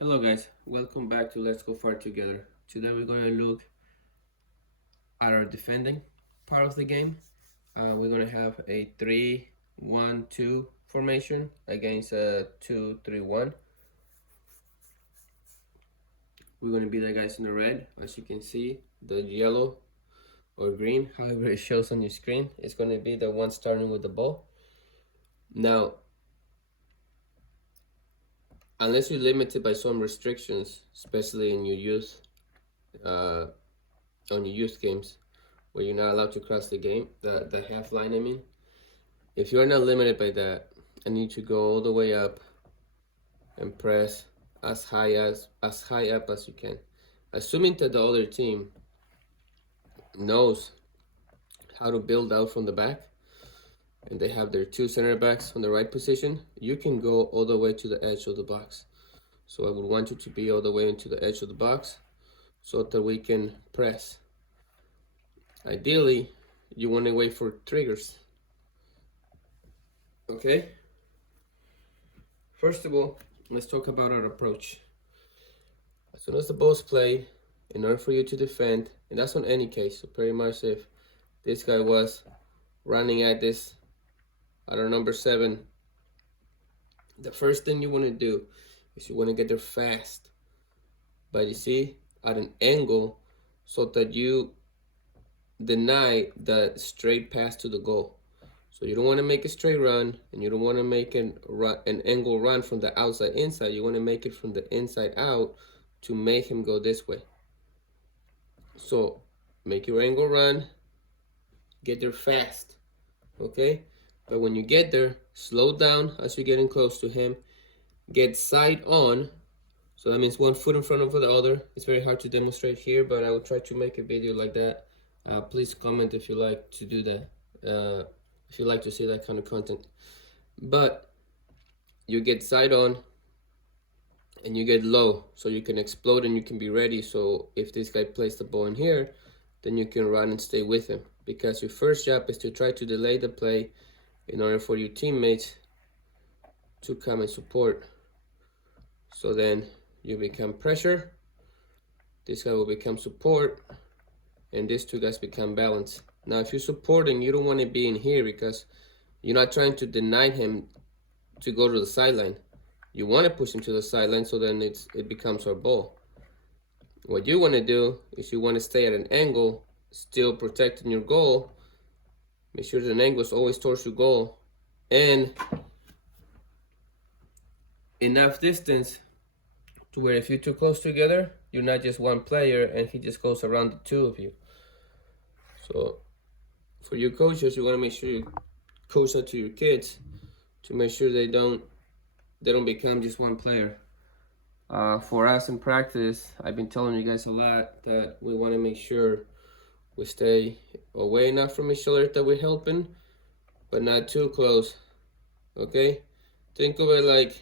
Hello guys, welcome back to Let's Go Far Together. Today we're going to look at our defending part of the game. We're going to have a 3-1-2 formation against a 2-3-1. We're going to be the guys in the red. As you can see, the yellow or green, however it shows on your screen, is going to be the one starting with the ball. Now, unless you're limited by some restrictions, especially in your youth, on your youth games, where you're not allowed to cross the half line, I mean. If you're not limited by that, I need to go all the way up and press as high up as you can. Assuming that the other team knows how to build out from the back and they have their two center backs on the right position, you can go all the way to the edge of the box. So I would want you to be all the way into the edge of the box so that we can press. Ideally, you want to wait for triggers. Okay? First of all, let's talk about our approach. As soon as the ball's played, in order for you to defend, and that's on any case, so pretty much if this guy was running at this, at our number 7, the first thing you want to do is you want to get there fast. But you see, at an angle so that you deny the straight pass to the goal. So you don't want to make a straight run, and you don't want to make an angle run from the outside inside. You want to make it from the inside out to make him go this way. So make your angle run, get there fast, okay? But when you get there, slow down as you're getting close to him. Get side on, so that means one foot in front of the other. It's very hard to demonstrate here, but I will try to make a video like that. Please comment if you like to do that. If you like to see that kind of content. But you get side on and you get low so you can explode and you can be ready. So if this guy plays the ball in here, then you can run and stay with him, because your first job is to try to delay the play in order for your teammates to come and support. So then you become pressure, this guy will become support, and these two guys become balance. Now, if you're supporting, you don't want to be in here because you're not trying to deny him to go to the sideline. You want to push him to the sideline, so then it becomes our ball. What you want to do is you want to stay at an angle, still protecting your goal. Make sure the angle is always towards your goal, and enough distance to where if you're too close together, you're not just one player and he just goes around the two of you. So for you coaches, you want to make sure you coach that to your kids to make sure they don't become just one player. For us in practice, I've been telling you guys a lot that we want to make sure we stay away enough from each other that we're helping, but not too close. Okay? Think of it like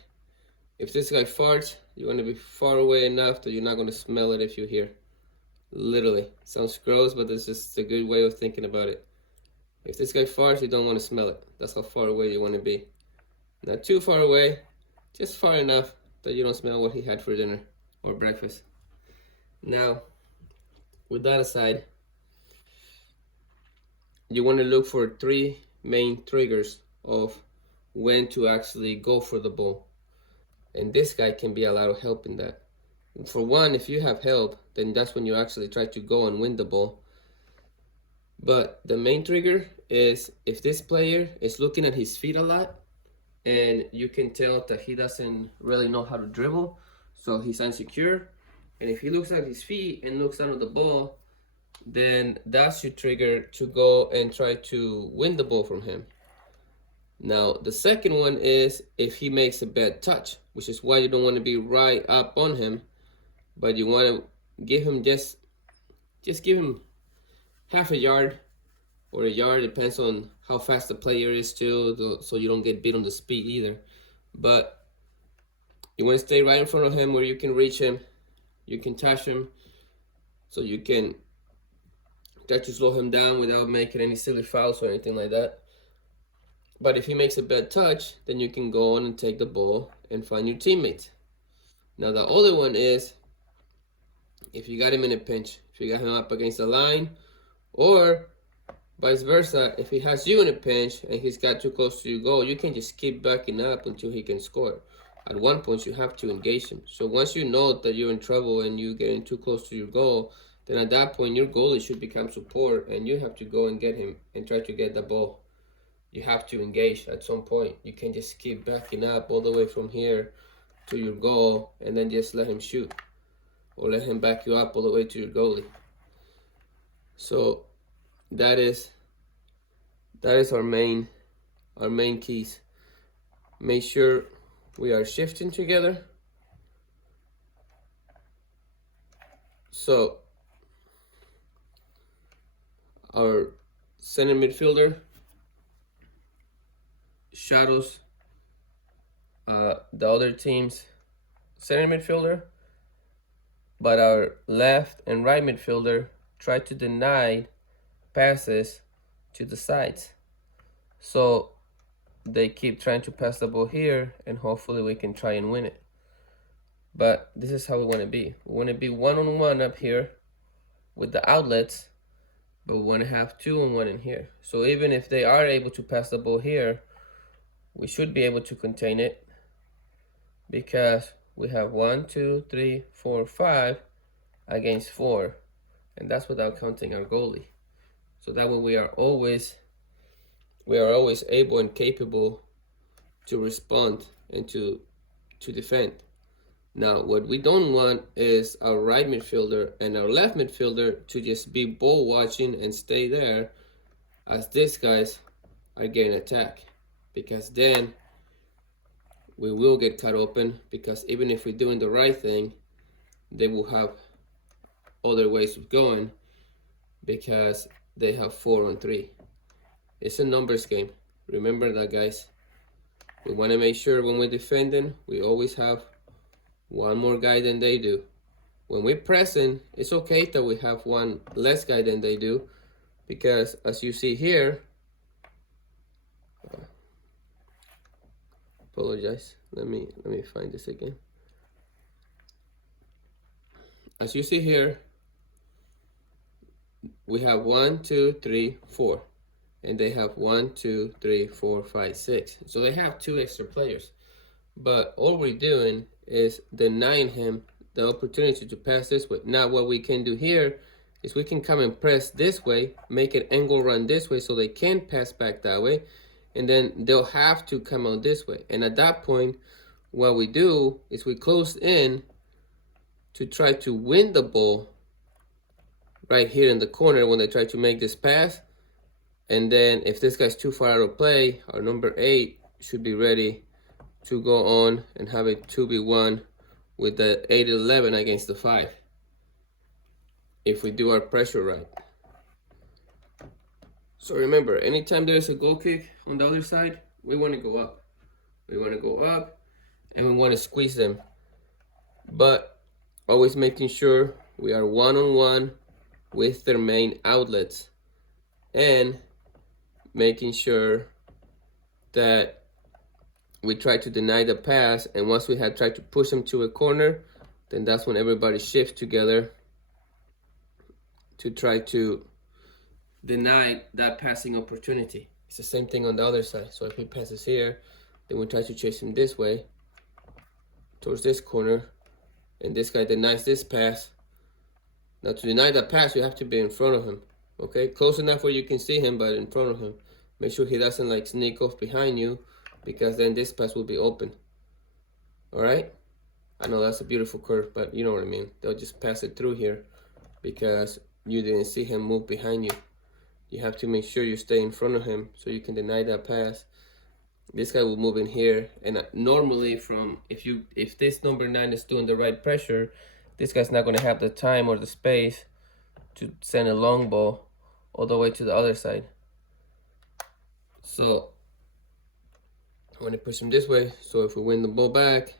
if this guy farts, you want to be far away enough that you're not going to smell it if you hear. Literally. Sounds gross, but it's just a good way of thinking about it. If this guy farts, you don't want to smell it. That's how far away you want to be. Not too far away, just far enough that you don't smell what he had for dinner or breakfast. Now, with that aside, you want to look for 3 main triggers of when to actually go for the ball. And this guy can be a lot of help in that. For one, if you have help, then that's when you actually try to go and win the ball. But the main trigger is if this player is looking at his feet a lot, and you can tell that he doesn't really know how to dribble, so he's insecure. And if he looks at his feet and looks down at the ball, then that's your trigger to go and try to win the ball from him. Now, the second one is if he makes a bad touch, which is why you don't want to be right up on him, but you want to give him just give him half a yard or a yard, depends on how fast the player is too, so you don't get beat on the speed either. But you want to stay right in front of him where you can reach him, you can touch him, so you can try to slow him down without making any silly fouls or anything like that. But if he makes a bad touch, then you can go on and take the ball and find your teammate. Now the other one is if you got him in a pinch, if you got him up against the line, or vice versa, if he has you in a pinch and he's got too close to your goal, you can just keep backing up until he can score. At one point, you have to engage him. So once you know that you're in trouble and you're getting too close to your goal, then at that point, your goalie should become support and you have to go and get him and try to get the ball. You have to engage at some point. You can't just keep backing up all the way from here to your goal and then just let him shoot, or let him back you up all the way to your goalie. So that is our main keys. Make sure we are shifting together. So our center midfielder shadows the other team's center midfielder, but our left and right midfielder try to deny passes to the sides. So they keep trying to pass the ball here, and hopefully we can try and win it. But this is how we want to be. We want to be one-on-one up here with the outlets, but we want to have two-on-one in here. So even if they are able to pass the ball here, we should be able to contain it, because we have 1, 2, 3, 4, 5 against 4, and that's without counting our goalie. So that way we are always able and capable to respond and to defend. Now, what we don't want is our right midfielder and our left midfielder to just be ball watching and stay there as these guys are getting attacked, because then we will get cut open, because even if we're doing the right thing, they will have other ways of going because they have 4-on-3. It's a numbers game. Remember that, guys. We want to make sure when we're defending, we always have one more guy than they do. When we're pressing, it's okay that we have one less guy than they do, because as you see here, apologize. Let me find this again. As you see here, we have 1, 2, 3, 4, and they have 1, 2, 3, 4, 5, 6. So they have 2 extra players. But all we're doing is denying him the opportunity to pass this way. Now what we can do here is we can come and press this way, make an angle run this way so they can pass back that way, and then they'll have to come out this way. And at that point, what we do is we close in to try to win the ball right here in the corner when they try to make this pass. And then if this guy's too far out of play, our number 8 should be ready to go on and have a 2v1 with the 8-11 against the 5, if we do our pressure right. So remember, anytime there's a goal kick on the other side, we want to go up. We want to go up and we want to squeeze them. But always making sure we are one-on-one with their main outlets, and making sure that we try to deny the pass. And once we have tried to push them to a corner, then that's when everybody shifts together to try to deny that passing opportunity. It's the same thing on the other side. So if he passes here, then we try to chase him this way towards this corner, and this guy denies this pass. Now to deny that pass, you have to be in front of him. Okay, close enough where you can see him, but in front of him. Make sure he doesn't like sneak off behind you, because then this pass will be open. All right, I know that's a beautiful curve, but you know what I mean. They'll just pass it through here because you didn't see him move behind you. You have to make sure you stay in front of him so you can deny that pass. This guy will move in here, and normally if this number 9 is doing the right pressure, this guy's not going to have the time or the space to send a long ball all the way to the other side. So I want to push him this way, so if we win the ball back,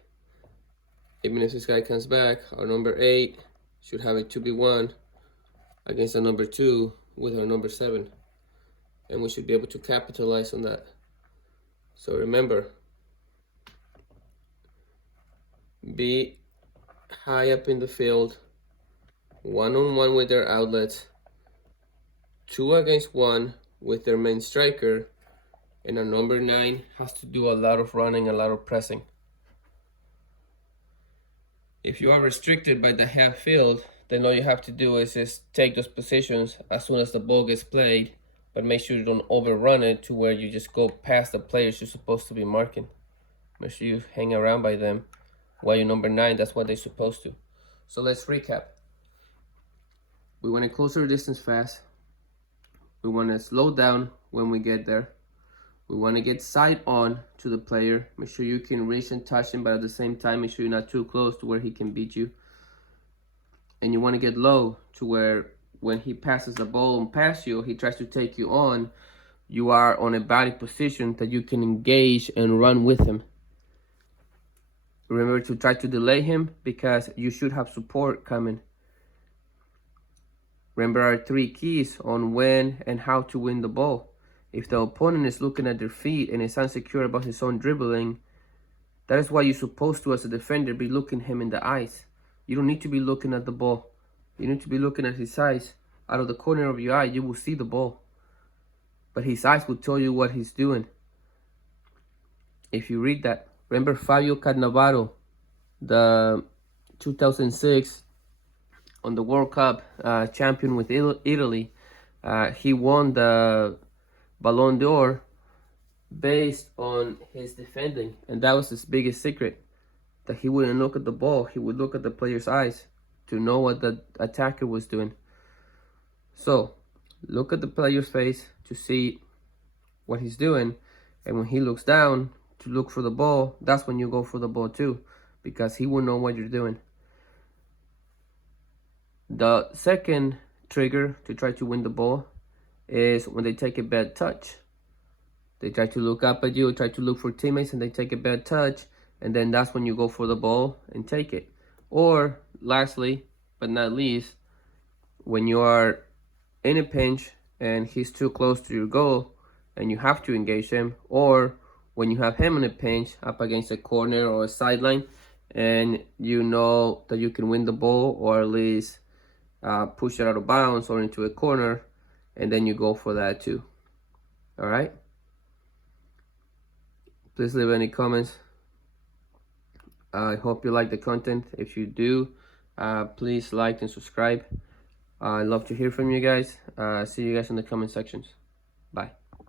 even if this guy comes back, our number 8 should have a 2v1 against the number 2 with our number 7, and we should be able to capitalize on that. So remember, be high up in the field, one-on-one with their outlets, 2-against-1 with their main striker, and our number 9 has to do a lot of running, a lot of pressing. If you are restricted by the half field, then all you have to do is just take those positions as soon as the ball gets played, but make sure you don't overrun it to where you just go past the players you're supposed to be marking. Make sure you hang around by them while you're number 9, that's what they're supposed to. So let's recap. We want to close our distance fast. We want to slow down when we get there. We want to get side on to the player. Make sure you can reach and touch him, but at the same time, make sure you're not too close to where he can beat you. And you want to get low to where when he passes the ball and past you, he tries to take you on, you are on a body position that you can engage and run with him. Remember to try to delay him because you should have support coming. Remember our 3 keys on when and how to win the ball. If the opponent is looking at their feet and is insecure about his own dribbling, that is why you're supposed to, as a defender, be looking him in the eyes. You don't need to be looking at the ball. You need to be looking at his eyes. Out of the corner of your eye, you will see the ball. But his eyes will tell you what he's doing. If you read that. Remember Fabio Cannavaro, the 2006 on the World Cup champion with Italy. He won the Ballon d'Or based on his defending, and that was his biggest secret, that he wouldn't look at the ball, he would look at the player's eyes to know what the attacker was doing. So look at the player's face to see what he's doing, and when he looks down to look for the ball, that's when you go for the ball too, because he will know what you're doing. The second trigger to try to win the ball is when they take a bad touch. They try to look up at you, try to look for teammates, and they take a bad touch, and then that's when you go for the ball and take it. Or lastly, but not least, when you are in a pinch and he's too close to your goal and you have to engage him, or when you have him in a pinch up against a corner or a sideline and you know that you can win the ball or at least push it out of bounds or into a corner, and then you go for that too. All right, please leave any comments. I hope you like the content. If you do, please like and subscribe. I love to hear from you guys. See you guys in the comment sections. Bye.